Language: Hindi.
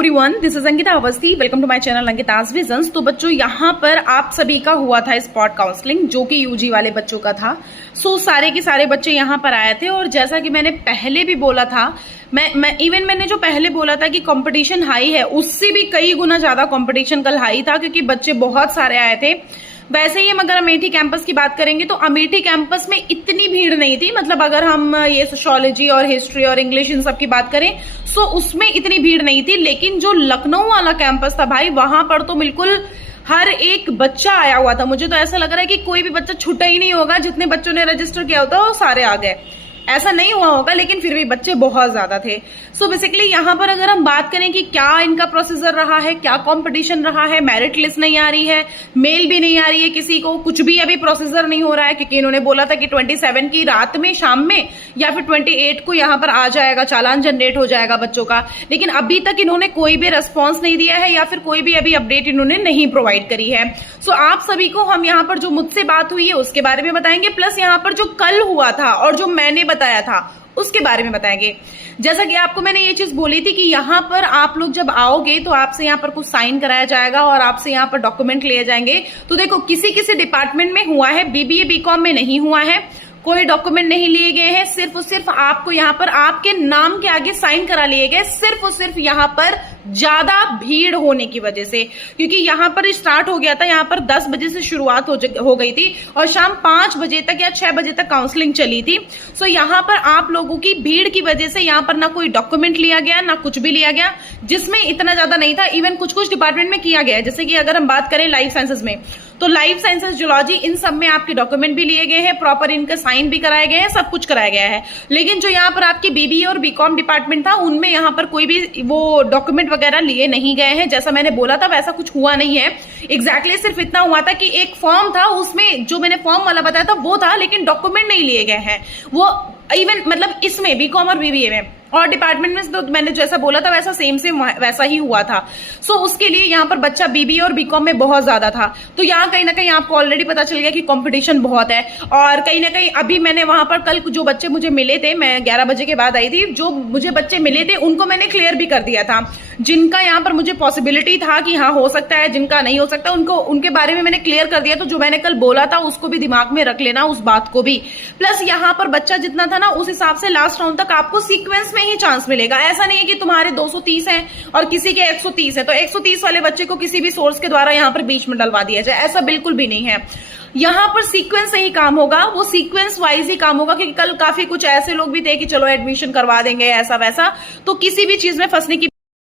Everyone, this is Ankita Awasthi. Welcome to my channel Ankita's visions. तो बच्चों, यहाँ पर आप सभी का हुआ था स्पॉट काउंसलिंग, जो कि यूजी वाले बच्चों का था। सारे के सारे बच्चे यहाँ पर आए थे और जैसा कि मैंने पहले भी बोला था, मैंने जो पहले बोला था कि कंपटीशन हाई है, उससे भी कई गुना ज्यादा कंपटीशन कल हाई था, क्योंकि बच्चे बहुत सारे आए थे। वैसे ही हम अगर अमेठी कैंपस की बात करेंगे तो अमेठी कैंपस में इतनी भीड़ नहीं थी। मतलब अगर हम ये सोशियोलॉजी और हिस्ट्री और इंग्लिश इन सब की बात करें तो उसमें इतनी भीड़ नहीं थी। लेकिन जो लखनऊ वाला कैंपस था भाई, वहां पर तो बिल्कुल हर एक बच्चा आया हुआ था। मुझे तो ऐसा लग रहा है कि कोई भी बच्चा छूटा ही नहीं होगा। जितने बच्चों ने रजिस्टर किया होता वो सारे आ गए। ऐसा नहीं हुआ होगा, लेकिन फिर भी बच्चे बहुत ज्यादा थे। सो बेसिकली यहाँ पर अगर हम बात करें कि क्या इनका प्रोसीजर रहा है, क्या कंपटीशन रहा है, मेरिट लिस्ट नहीं आ रही है, मेल भी नहीं आ रही है किसी को, कुछ भी अभी प्रोसीजर नहीं हो रहा है, क्योंकि इन्होंने बोला था कि 27 की रात में, शाम में, या फिर 28 को यहाँ पर आ जाएगा, चालान जनरेट हो जाएगा बच्चों का। लेकिन अभी तक इन्होंने कोई भी रेस्पॉन्स नहीं दिया है या फिर कोई भी अभी अपडेट इन्होंने नहीं प्रोवाइड करी है। सो आप सभी को हम यहाँ पर जो मुझसे बात हुई है उसके बारे में बताएंगे, प्लस यहाँ पर जो कल हुआ था और जो मैंने बताया था उसके बारे में बताएंगे। जैसा कि आपको मैंने ये चीज बोली थी कि यहाँ पर आप लोग जब आओगे तो आपसे यहाँ पर कुछ साइन कराया जाएगा और आपसे यहाँ पर डॉक्यूमेंट लिए जाएंगे। तो देखो, किसी किसी डिपार्टमेंट में हुआ है, बीबीए बीकॉम में नहीं हुआ है, कोई डॉक्यूमेंट नहीं लिए गए हैं। सिर्फ और सिर्फ आपको यहाँ पर आपके नाम के आगे साइन करा लिए गए, सिर्फ और सिर्फ यहाँ पर ज्यादा भीड़ होने की वजह से। क्योंकि यहाँ पर स्टार्ट हो गया था, यहाँ पर 10 बजे से शुरुआत हो गई थी और शाम 5 बजे तक या 6 बजे तक काउंसलिंग चली थी। सो यहाँ पर आप लोगों की भीड़ की वजह से यहाँ पर ना कोई डॉक्यूमेंट लिया गया, ना कुछ भी लिया गया, जिसमें इतना ज्यादा नहीं था। इवन कुछ कुछ डिपार्टमेंट में किया गया है, जैसे कि अगर हम बात करें लाइफ साइंसेज में, तो लाइफ साइंसेज, जूलॉजी, इन सब में आपके डॉक्यूमेंट भी लिए गए हैं, प्रॉपर इनके साइन भी कराए गए हैं, सब कुछ कराया गया है। लेकिन जो यहाँ पर आपके बीबीए और बीकॉम डिपार्टमेंट था, उनमें यहाँ पर कोई भी वो डॉक्यूमेंट वगैरह लिए नहीं गए हैं। जैसा मैंने बोला था वैसा कुछ हुआ नहीं है। एग्जैक्टली सिर्फ इतना हुआ था कि एक फॉर्म था, उसमें जो मैंने फॉर्म वाला बताया था वो था, लेकिन डॉक्यूमेंट नहीं लिए गए हैं। वो इवन मतलब इसमें बीकॉम और बीबीए में और डिपार्टमेंट में तो मैंने जैसा बोला था वैसा सेम वैसा ही हुआ था। सो उसके लिए यहाँ पर बच्चा बीबीए और बीकॉम में बहुत ज्यादा था। तो यहाँ कहीं ना कहीं आपको ऑलरेडी पता चल गया कि कंपटीशन बहुत है। और कहीं ना कहीं अभी मैंने वहां पर कल जो बच्चे मुझे मिले थे, मैं 11 बजे के बाद आई थी, जो मुझे बच्चे मिले थे उनको मैंने क्लियर भी कर दिया था। जिनका यहाँ पर मुझे पॉसिबिलिटी था कि हाँ हो सकता है, जिनका नहीं हो सकता, उनके बारे में मैंने क्लियर कर दिया। तो जो मैंने कल बोला था उसको भी दिमाग में रख लेना, उस बात को भी। प्लस यहाँ पर बच्चा जितना था ना, उस हिसाब से लास्ट राउंड तक आपको सीक्वेंस में ही चांस मिलेगा। ऐसा नहीं है कि तुम्हारे 230 हैं और किसी के 130 है तो 130 वाले बच्चे को किसी भी सोर्स के द्वारा यहाँ पर बीच में डलवा दिया जाए, ऐसा बिल्कुल भी नहीं है। यहाँ पर सीक्वेंस से ही काम होगा, वो सीक्वेंस वाइज ही काम होगा। क्योंकि कल काफी कुछ ऐसे लोग भी थे कि चलो एडमिशन करवा देंगे ऐसा वैसा, तो किसी भी चीज में फंसने की